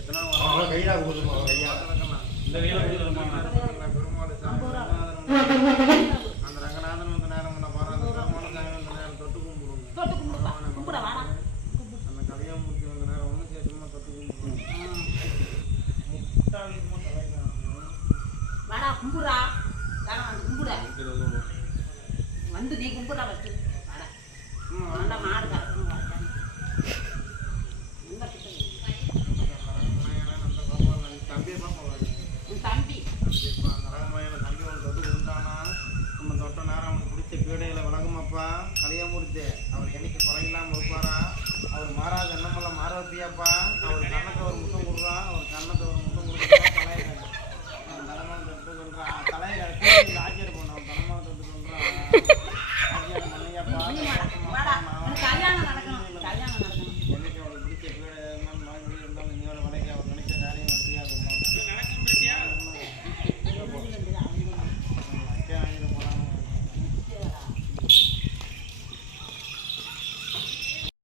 எத்தனை கையா கொடுமா கையா இந்த கையில பெருமாள் அந்த ரங்கநாதன் வந்து நேரம் பண்ண பாரு அந்த பெருமாள் சாமி வந்து நேரம் தொட்டு கும்பிடுங்க அந்த கலியாமூர்த்தி வந்து நேரம் ஒண்ணு சும்மா தொட்டு கும்பிடுங்க வாடா கும்பிடுறா கும்பிட வந்து நீ கும்பிடுறா ஃபர்ஸ்ட் வாடா மாடு தம்பி தம்பி ஒன்று தொட்டு கொடுத்தானா நம்ம தொட்ட நேரம் அவனுக்கு பிடிச்ச பீடையில விளங்குமாப்பா கலியாமூர்த்தி அவர் என்னைக்கு குறையில்லாமல் இருப்பாரா அவர் மாறாத எண்ணமெல்லாம் மாற வைப்பியாப்பா